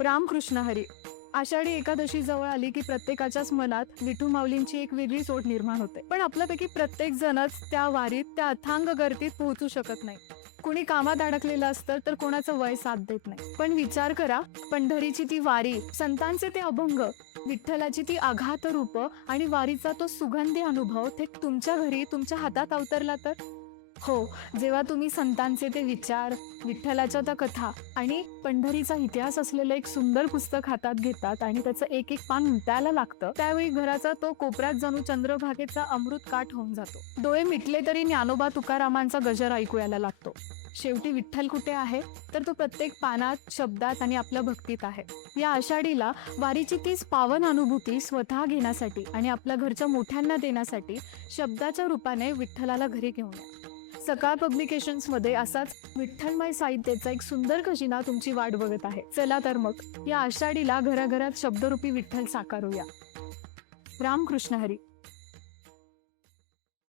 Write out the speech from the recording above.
रामकृष्ण हरी. आषाढी एकादशी जवळ आली की प्रत्येकाच्याच मनात विठू माऊलींची एक वेगळीच ओढ निर्माण होते. पण आपल्यापैकी प्रत्येक जणच त्या वारीत, त्या अथांग गर्दीत पोहोचू शकत नाही. कुणी कामात अडकलेलं असतं तर कोणाचं वय साथ देत नाही. पण विचार करा, पंढरीची ती वारी, संतांचे ते अभंग, विठ्ठलाची ती आघात रूप आणि वारीचा तो सुगंधी अनुभव थेट तुमच्या घरी, तुमच्या हातात अवतरला तर? हो, जेव्हा तुम्ही संतांचे ते विचार, विठ्ठलाच्या त्या कथा आणि पंढरीचा इतिहास असलेलं एक सुंदर पुस्तक हातात घेतात आणि त्याचं एक एक पान उलटायला लागतं, त्यावेळी घराचा तो कोपऱ्यात जणू चंद्रभागेचा अमृत काठ होऊन जातो. डोळे मिटले तरी ज्ञानोबा तुकारामांचा गजर ऐकू यायला लागतो. शेवटी विठ्ठल कुठे आहे, तर तो प्रत्येक पानात, शब्दात आणि आपल्या भक्तीत आहे. या आषाढीला वारीची तीच पावन अनुभूती स्वतः घेण्यासाठी आणि आपल्या घरच्या मोठ्यांना देण्यासाठी शब्दाच्या रूपाने विठ्ठलाला घरी घेऊन या. सकाळ पब्लिकेशन्समध्ये असाच विठ्ठलमय साहित्याचा एक सुंदर खजिना तुमची वाट बघत आहे. चला तर मग या आषाढीला घराघरात शब्दरूपी विठ्ठल साकारूया. रामकृष्ण हरी.